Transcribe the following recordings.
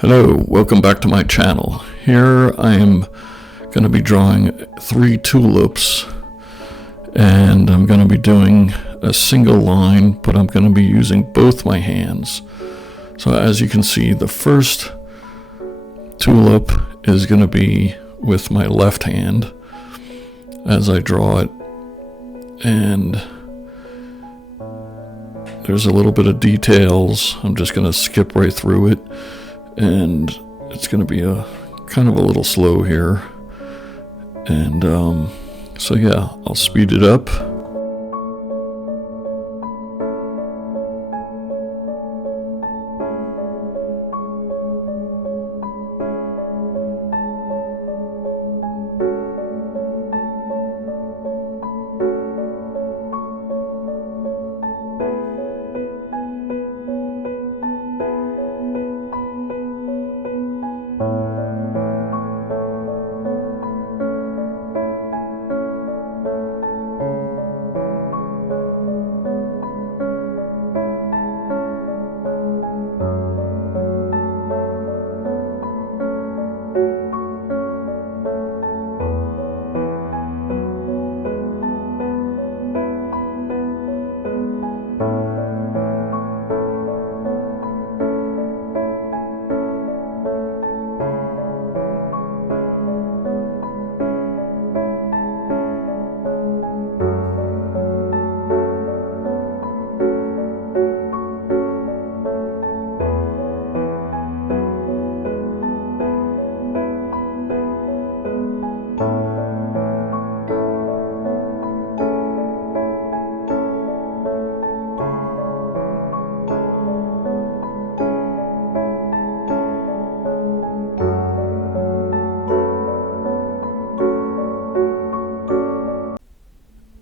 Hello, welcome back to my channel. Here I am going to be drawing 3 tulips, and I'm going to be doing a single line, but I'm going to be using both my hands. So as you can see, the first tulip is going to be with my left hand as I draw it, and there's a little bit of details. I'm just going to skip right through it, and it's going to be a kind of a little slow here, and so yeah, I'll speed it up.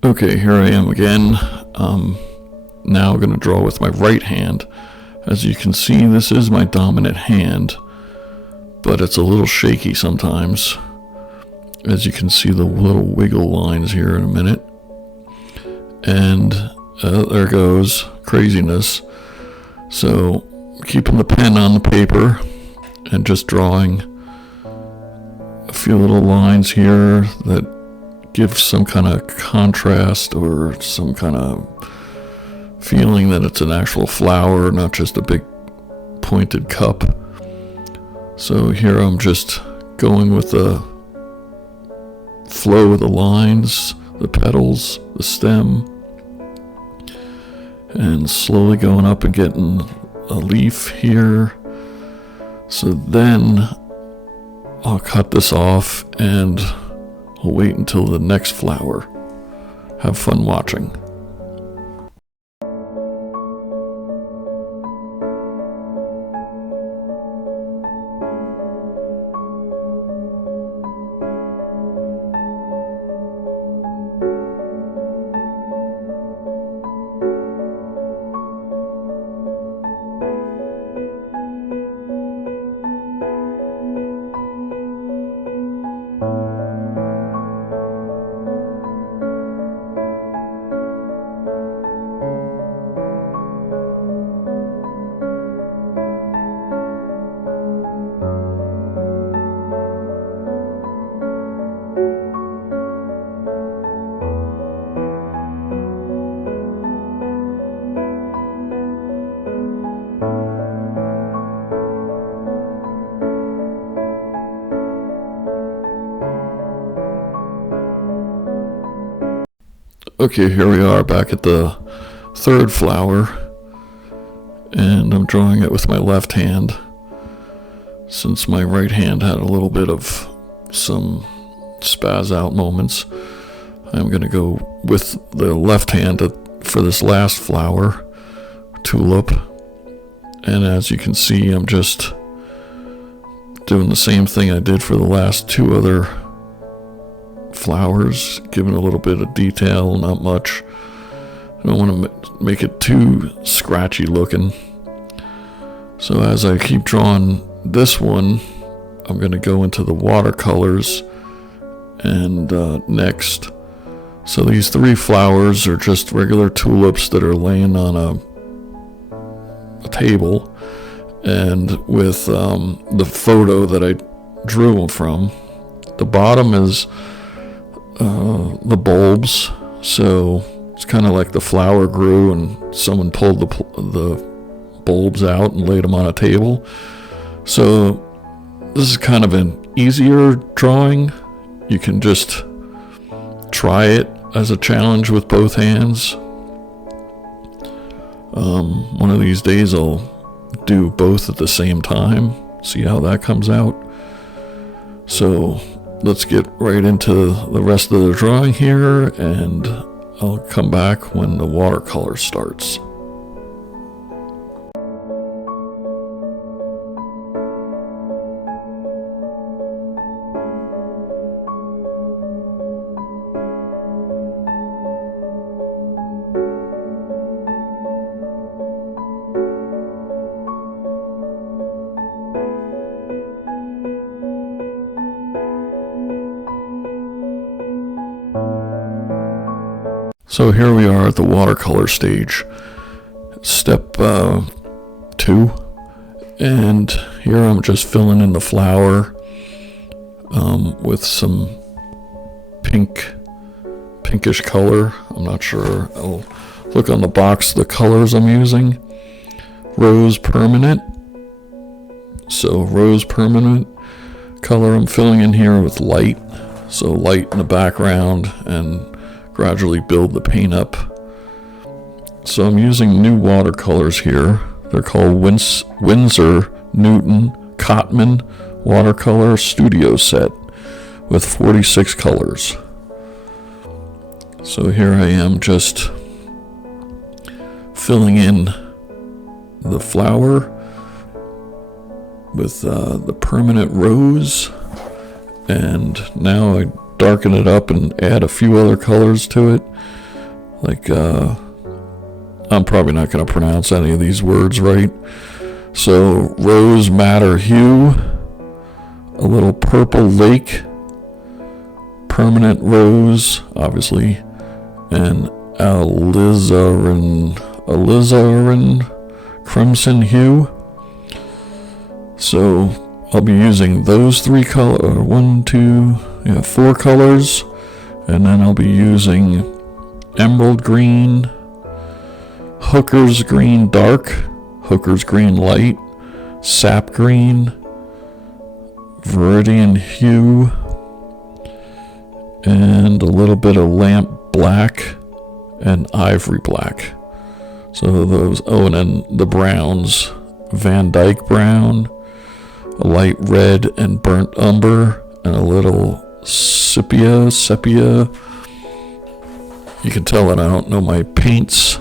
Okay, here I am again. Now I'm going to draw with my right hand. As you can see, this is my dominant hand, but it's a little shaky sometimes. As you can see, the little wiggle lines here in a minute. And there goes craziness. So keeping the pen on the paper and just drawing a few little lines here that give some kind of contrast or some kind of feeling that it's an actual flower, not just a big pointed cup. So here I'm just going with the flow of the lines, the petals, the stem, and slowly going up and getting a leaf here. So then I'll cut this off and we'll wait until the next flower. Have fun watching. Okay, here we are back at the third flower, and I'm drawing it with my left hand. Since my right hand had a little bit of some spaz out moments, I'm going to go with the left hand for this last flower, tulip. And as you can see, I'm just doing the same thing I did for the last 2 other flowers, giving a little bit of detail, not much. I don't want to make it too scratchy looking. So as I keep drawing this one, I'm going to go into the watercolors and next. So these 3 flowers are just regular tulips that are laying on a table, and with the photo that I drew from. The bottom is the bulbs, so it's kind of like the flower grew and someone pulled the bulbs out and laid them on a table. So this is kind of an easier drawing. You can just try it as a challenge with both hands. One of these days I'll do both at the same time, see how that comes out. So let's get right into the rest of the drawing here, and I'll come back when the watercolor starts. So here we are at the watercolor stage, step 2, and here I'm just filling in the flower with some pinkish color. I'm not sure. I'll look on the box the colors I'm using. Rose permanent. So rose permanent color I'm filling in here with light. So light in the background and gradually build the paint up. So I'm using new watercolors here. They're called Winsor Newton Cotman Watercolor Studio Set with 46 colors. So here I am just filling in the flower with the permanent rose, and now I darken it up and add a few other colors to it. Like, I'm probably not going to pronounce any of these words right. So, rose madder hue, a little purple lake, permanent rose, obviously, and alizarin crimson hue. So, I'll be using those 4 colors, and then I'll be using emerald green, hooker's green dark, hooker's green light, sap green, viridian hue, and a little bit of lamp black and ivory black. So those, and then the browns, Van Dyke brown, a light red and burnt umber, and a little sepia. You can tell that I don't know my paints.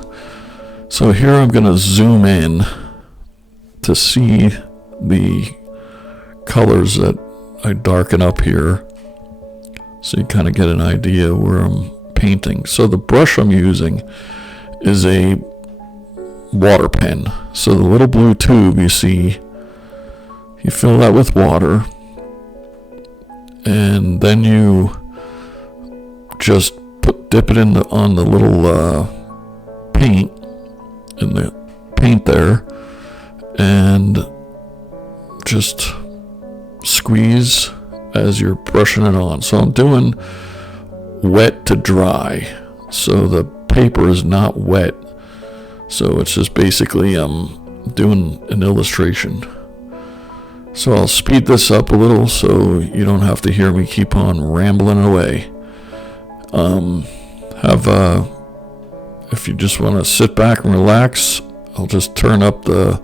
So here I'm going to zoom in to see the colors that I darken up here, so you kind of get an idea where I'm painting. So the brush I'm using is a water pen. So the little blue tube you see, you fill that with water, and then you just dip it in on the little paint in the paint there, and just squeeze as you're brushing it on. So I'm doing wet to dry, so the paper is not wet. So it's just basically I'm doing an illustration. So I'll speed this up a little so you don't have to hear me keep on rambling away. If you just want to sit back and relax, I'll just turn up the,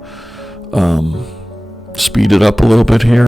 speed it up a little bit here.